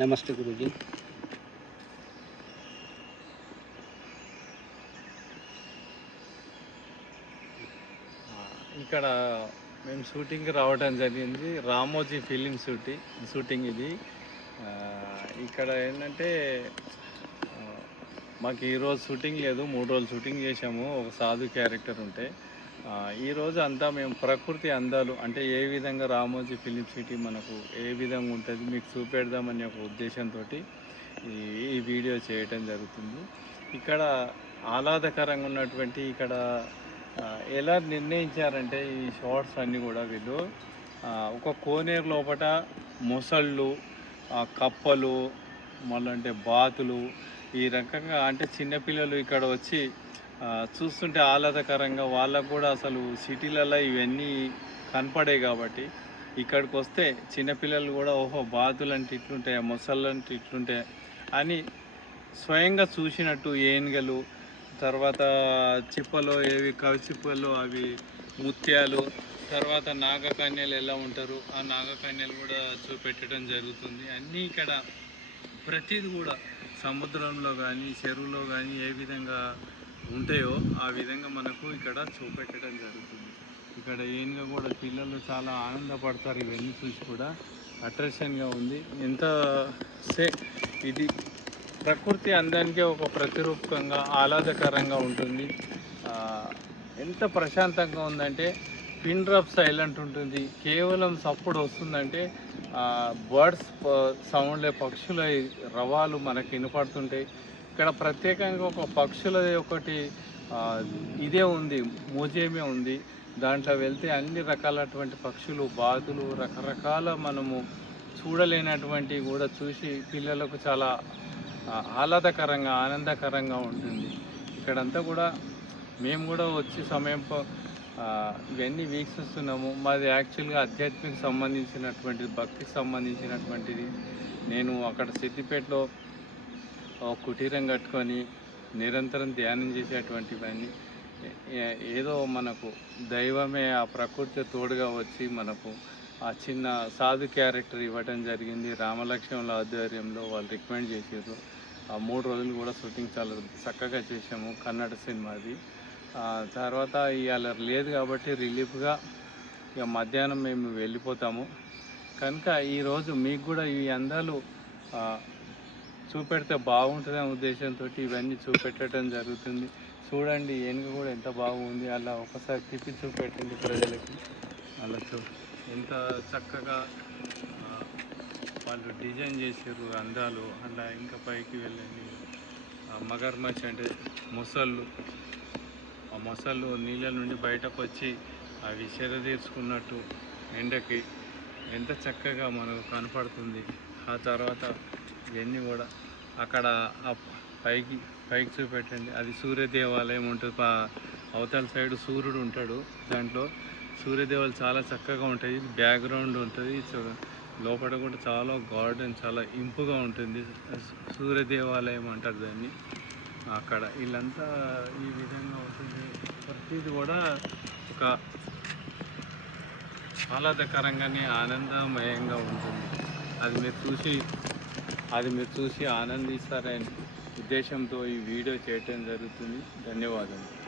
నమస్తే గురుజీ. ఇక్కడ మేము షూటింగ్కి రావడం జరిగింది. రామోజీ ఫిలిం షూటింగ్ షూటింగ్ ఇది. ఇక్కడ ఏంటంటే మాకు ఈరోజు షూటింగ్ లేదు మూడు రోజులు షూటింగ్ చేసాము ఒక సాధు క్యారెక్టర్ ఉంటే. ఈరోజు అంతా మేము ప్రకృతి అందాలు అంటే ఏ విధంగా రామోజీ ఫిలిం సిటీ మనకు ఏ విధంగా ఉంటుంది మీకు చూపెడదామనే ఒక ఉద్దేశంతో ఈ వీడియో చేయటం జరుగుతుంది. ఇక్కడ ఆహ్లాదకరంగా ఉన్నటువంటి ఇక్కడ ఎలా నిర్ణయించారంటే ఈ షార్ట్స్ అన్నీ కూడా వీళ్ళు ఒక కోనేరు లోపట మొసళ్ళు కప్పలు మళ్ళీ అంటే బాతులు ఈ రకంగా అంటే చిన్నపిల్లలు ఇక్కడ వచ్చి చూస్తుంటే ఆహ్లాదకరంగా వాళ్ళకు కూడా అసలు సిటీలలో ఇవన్నీ కనపడే కాబట్టి ఇక్కడికి వస్తే చిన్నపిల్లలు కూడా ఓహో బాతులు అంటే ఇట్లుంటాయి మొసళ్ళు అంటే ఇట్లుంటాయి అని స్వయంగా చూసినట్టు ఏనుగలు తర్వాత చిప్పలో ఏవి కవిచిప్పలు అవి ముత్యాలు తర్వాత నాగకన్యలు ఎలా ఉంటారు ఆ నాగకన్యలు కూడా చూపెట్టడం జరుగుతుంది. అన్నీ ఇక్కడ ప్రతిది కూడా సముద్రంలో కానీ చెరువులో కానీ ఏ విధంగా ఉంటాయో ఆ విధంగా మనకు ఇక్కడ చూపెట్టడం జరుగుతుంది. ఇక్కడ ఏనుగా కూడా పిల్లలు చాలా ఆనందపడతారు ఇవన్నీ చూసి కూడా. అట్రాక్షన్గా ఉంది. ఎంత సే ఇది ప్రకృతి అందానికే ఒక ప్రతిరూపకంగా ఆహ్లాదకరంగా ఉంటుంది. ఎంత ప్రశాంతంగా ఉందంటే పిన్ డ్రాప్ సైలెంట్ ఉంటుంది. కేవలం సప్పుడు వస్తుందంటే బర్డ్స్ సౌండ్లే పక్షుల రవాలు మనకి వినపడుతుంటాయి. ఇక్కడ ప్రత్యేకంగా ఒక పక్షులది ఒకటి ఇదే ఉంది మ్యూజియమే ఉంది. దాంట్లో వెళ్తే అన్ని రకాలటువంటి పక్షులు బాతులు రకరకాల మనము చూడలేనటువంటి కూడా చూసి పిల్లలకు చాలా ఆహ్లాదకరంగా ఆనందకరంగా ఉంటుంది. ఇక్కడంతా కూడా మేము కూడా వచ్చి సమయం ఇవన్నీ వీక్షిస్తున్నాము. మాది యాక్చువల్గా ఆధ్యాత్మిక సంబంధించినటువంటిది భక్తికి సంబంధించినటువంటిది. నేను అక్కడ సిద్దిపేటలో ఒక కుటీరం కట్టుకొని నిరంతరం ధ్యానం చేసేటువంటివన్నీ ఏదో మనకు దైవమే ఆ ప్రకృతి తోడుగా వచ్చి మనకు ఆ చిన్న సాధు క్యారెక్టర్ ఇవ్వటం జరిగింది. రామలక్ష్మణుల ఆధ్వర్యంలో వాళ్ళు రికమెండ్ చేసారు ఆ మూడు రోజులు కూడా షూటింగ్ చాలా చక్కగా చేసాము కన్నడ సినిమాది. తర్వాత ఇవాళ లేదు కాబట్టి రిలీఫ్గా ఇక మధ్యాహ్నం మేము వెళ్ళిపోతాము. కనుక ఈరోజు మీకు కూడా ఈ అందాలు చూపెడితే బాగుంటుందనే ఉద్దేశంతో ఇవన్నీ చూపెట్టడం జరుగుతుంది. చూడండి ఏనుగు కూడా ఎంత బాగుంది. అలా ఒకసారి తిప్పి చూపెట్టండి ప్రజలకి. అలా చూ ఎంత చక్కగా వాళ్ళు డిజైన్ చేసారు అందాలు. అలా ఇంకా పైకి వెళ్ళండి. ఆ, మగర్మచ్ అంటే మొసళ్ళు. ఆ మొసళ్ళు నీళ్ళ నుండి బయటకు వచ్చి అవి చెర తీర్చుకున్నట్టు ఎండకి ఎంత చక్కగా మనకు కనపడుతుంది. ఆ తర్వాత ఇవన్నీ కూడా అక్కడ పైకి పైకి చూపెట్టండి. అది సూర్య దేవాలయం ఉంటుంది. పా- అవతల సైడ్ సూర్యుడు ఉంటాడు. దాంట్లో సూర్యదేవాలు చాలా చక్కగా ఉంటాయి. బ్యాక్గ్రౌండ్ ఉంటుంది. లోపల కూడా చాలా గార్డెన్ చాలా ఇంపుగా ఉంటుంది. సూర్యదేవాలయం అంటారు దాన్ని. అక్కడ వీళ్ళంతా ఈ విధంగా ఉంటుంది. ప్రతిది కూడా ఒక ఆహ్లాదకరంగానే ఆనందమయంగా ఉంటుంది. అది మీరు చూసి అది మీరు చూసి ఆనందిస్తారని ఉద్దేశంతో ఈ వీడియో చేయటం జరుగుతుంది. ధన్యవాదాలు